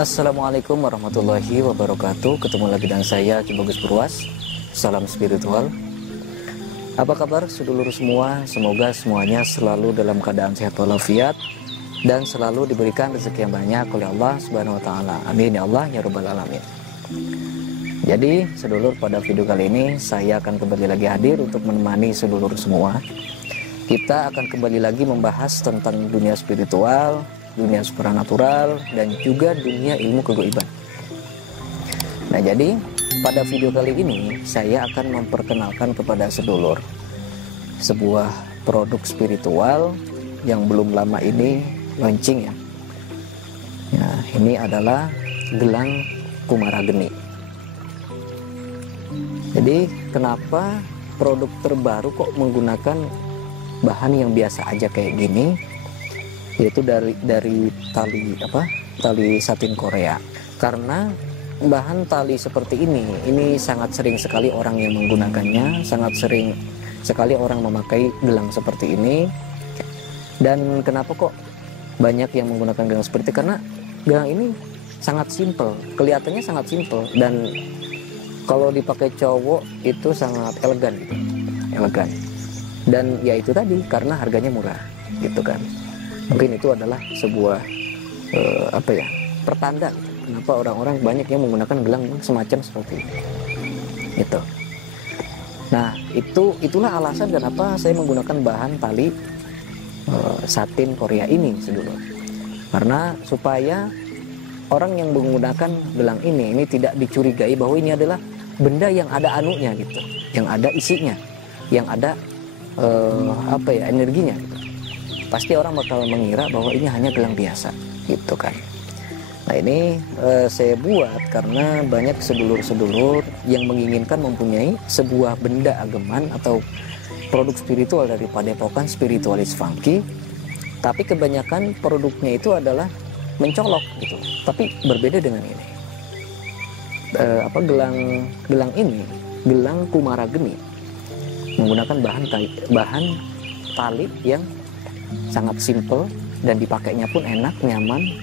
Assalamualaikum warahmatullahi wabarakatuh. Ketemu lagi dengan saya Ki Bagus Purwas. Salam spiritual. Apa kabar sedulur semua? Semoga semuanya selalu dalam keadaan sehat walafiat dan selalu diberikan rezeki yang banyak oleh Allah Subhanahu wa taala. Amin ya Allah ya rabbal alamin. Jadi sedulur, pada video kali ini saya akan kembali lagi hadir untuk menemani sedulur semua. Kita akan kembali lagi membahas tentang dunia spiritual, dunia supranatural, dan juga dunia ilmu kegoiban. Nah, jadi pada video kali ini saya akan memperkenalkan kepada sedulur sebuah produk spiritual yang belum lama ini launching ya. Nah, ini adalah gelang Kumarageni. Jadi kenapa produk terbaru kok menggunakan bahan yang biasa aja kayak gini, yaitu dari tali satin Korea. Karena bahan tali seperti ini sangat sering sekali orang yang menggunakannya, sangat sering sekali orang memakai gelang seperti ini. Dan kenapa kok banyak yang menggunakan gelang seperti itu? Karena gelang ini sangat simple, kelihatannya sangat simple, dan kalau dipakai cowok itu sangat elegan gitu. Elegan. Dan ya itu tadi, karena harganya murah gitu kan. Mungkin itu adalah sebuah pertanda gitu. Kenapa orang-orang banyak yang menggunakan gelang semacam seperti ini gitu. Nah, itulah alasan kenapa saya menggunakan bahan tali satin Korea ini sedulur. Karena supaya orang yang menggunakan gelang ini tidak dicurigai bahwa ini adalah benda yang ada anunya gitu, yang ada isinya, yang ada energinya gitu. Pasti orang bakal mengira bahwa ini hanya gelang biasa gitu kan. Nah, ini saya buat karena banyak sedulur-sedulur yang menginginkan mempunyai sebuah benda ageman atau produk spiritual dari Padepokan Spiritualis Funky, tapi kebanyakan produknya itu adalah mencolok gitu. Tapi berbeda dengan ini. Gelang ini, gelang Kumarageni, menggunakan bahan tali yang sangat simple dan dipakainya pun enak, nyaman,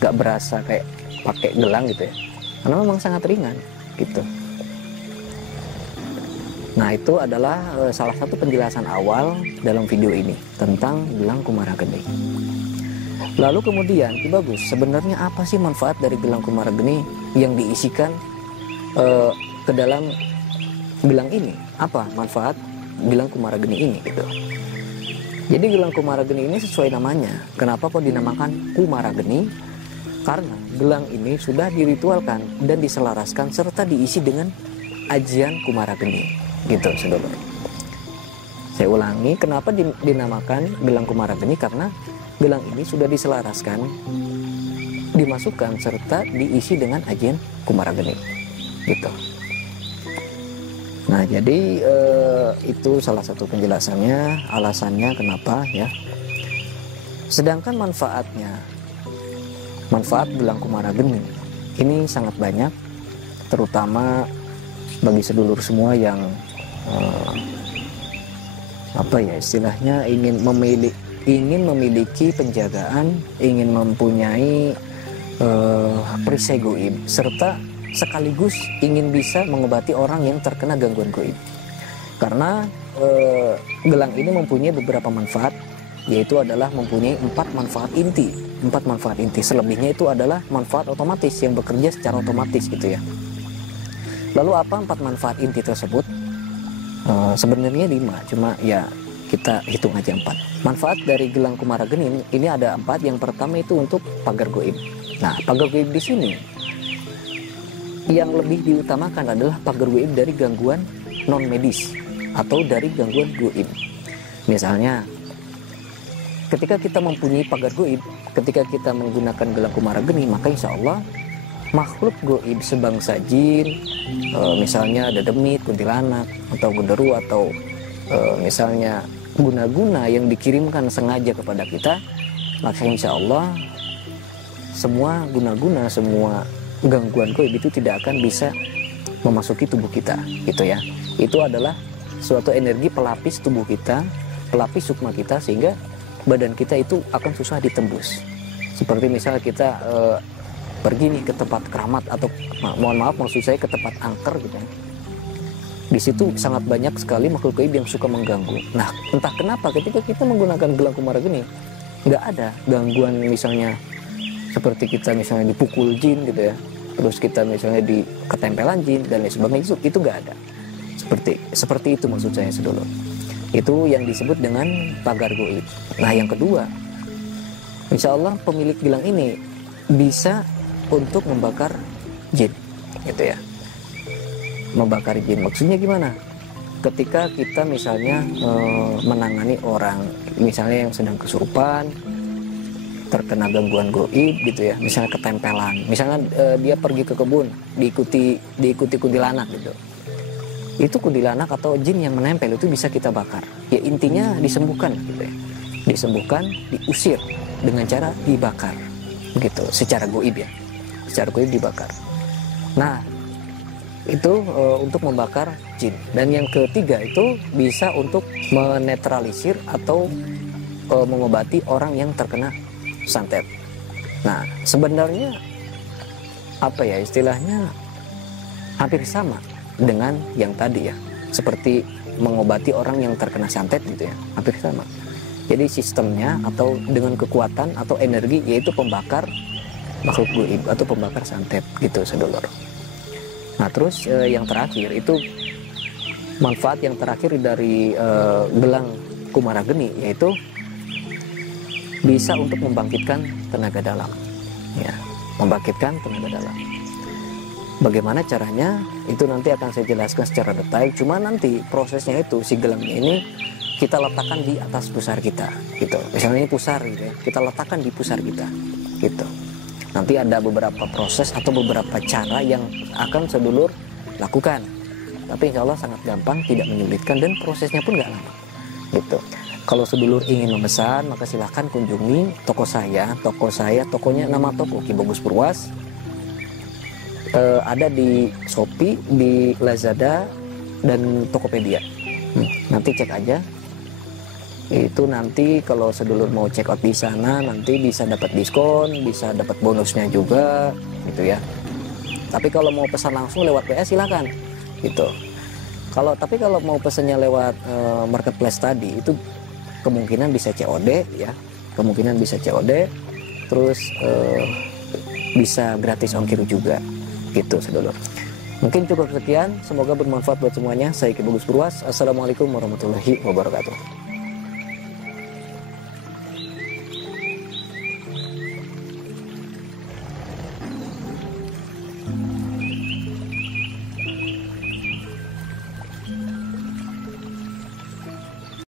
gak berasa kayak pakai gelang gitu ya, karena memang sangat ringan gitu. Nah, itu adalah salah satu penjelasan awal dalam video ini tentang gelang Kumarageni. Lalu kemudian, Ki Bagus, sebenarnya apa sih manfaat dari gelang Kumarageni yang diisikan ke dalam gelang ini? Apa manfaat gelang Kumarageni ini gitu? Jadi gelang Kumarageni ini sesuai namanya. Kenapa kok dinamakan Kumarageni? Karena gelang ini sudah diritualkan dan diselaraskan serta diisi dengan ajian Kumarageni gitu, saudara. Saya ulangi, kenapa dinamakan gelang Kumarageni? Karena gelang ini sudah diselaraskan, dimasukkan serta diisi dengan ajian Kumarageni gitu. Nah, jadi itu salah satu penjelasannya, alasannya kenapa ya. Sedangkan manfaat gelang Kumarageni ini sangat banyak, terutama bagi sedulur semua yang istilahnya ingin memiliki penjagaan, ingin mempunyai perisai goib, serta sekaligus ingin bisa mengobati orang yang terkena gangguan goib. Karena gelang ini mempunyai beberapa manfaat, yaitu adalah mempunyai 4 manfaat inti. Selebihnya itu adalah manfaat otomatis yang bekerja secara otomatis gitu ya. Lalu apa 4 manfaat inti tersebut? Sebenarnya 5, cuma ya kita hitung aja 4. Manfaat dari gelang Kumarageni ini ada 4. Yang pertama itu untuk pagar goib. Nah, pagar goib di sini yang lebih diutamakan adalah pagar goib dari gangguan non medis atau dari gangguan goib. Misalnya, ketika kita mempunyai pagar goib, ketika kita menggunakan gelang Kumarageni, maka insya Allah makhluk goib sebangsa jin, misalnya ada demit, kuntilanak, atau genderu, atau misalnya guna-guna yang dikirimkan sengaja kepada kita, maka insya Allah semua guna-guna, semua gangguan goib itu tidak akan bisa memasuki tubuh kita gitu ya. Itu adalah suatu energi pelapis tubuh kita, pelapis sukma kita, sehingga badan kita itu akan susah ditembus. Seperti misal kita pergi nih ke tempat keramat, atau mohon maaf maksud saya ke tempat angker gitu ya. Di situ sangat banyak sekali makhluk gaib yang suka mengganggu. Nah, entah kenapa ketika kita menggunakan gelang Kumarageni, nggak ada gangguan misalnya seperti kita misalnya dipukul jin gitu ya, terus kita misalnya di ketempelan jin dan lain sebagainya, itu nggak ada. Seperti itu maksud saya sedulur. Itu yang disebut dengan pagar goib. Nah, yang kedua, insya Allah pemilik gelang ini bisa untuk membakar jin, gitu ya. Membakar jin maksudnya gimana? Ketika kita misalnya menangani orang misalnya yang sedang kesurupan, terkena gangguan goib gitu ya, misalnya ketempelan, misalnya dia pergi ke kebun, diikuti kuntilanak gitu. Itu kuntilanak atau jin yang menempel itu bisa kita bakar. Ya intinya disembuhkan gitu ya. Disembuhkan, diusir dengan cara dibakar. Begitu, secara goib ya. Secara goib dibakar. Nah, itu untuk membakar jin. Dan yang ketiga itu bisa untuk menetralisir atau mengobati orang yang terkena santet. Nah, sebenarnya apa ya istilahnya hampir sama dengan yang tadi ya, seperti mengobati orang yang terkena santet gitu ya, hampir sama. Jadi sistemnya atau dengan kekuatan atau energi yaitu pembakar makhluk gaib atau pembakar santet gitu sedulur. Nah terus yang terakhir itu manfaat yang terakhir dari gelang Kumarageni yaitu bisa untuk membangkitkan tenaga dalam, ya, membangkitkan tenaga dalam. Bagaimana caranya? Itu nanti akan saya jelaskan secara detail. Cuma nanti prosesnya itu si gelang ini kita letakkan di atas pusar kita, gitu. Misalnya ini pusar, gitu ya. Kita letakkan di pusar kita, gitu. Nanti ada beberapa proses atau beberapa cara yang akan sedulur lakukan. Tapi insya Allah sangat gampang, tidak menyulitkan dan prosesnya pun nggak lama, gitu. Kalau sedulur ingin memesan, maka silahkan kunjungi toko saya. Tokonya nama toko Ki Bagus Purwas. Ada di Shopee, di Lazada, dan Tokopedia. Nanti cek aja. Itu nanti kalau sedulur mau check out di sana, nanti bisa dapat diskon, bisa dapat bonusnya juga, gitu ya. Tapi kalau mau pesan langsung lewat WA silakan, gitu. Tapi kalau mau pesannya lewat marketplace tadi, itu kemungkinan bisa COD ya, terus bisa gratis ongkir juga. Gitu sedulur. Mungkin cukup sekian, semoga bermanfaat buat semuanya. Saya Ki Bagus Purwas. Assalamualaikum warahmatullahi wabarakatuh.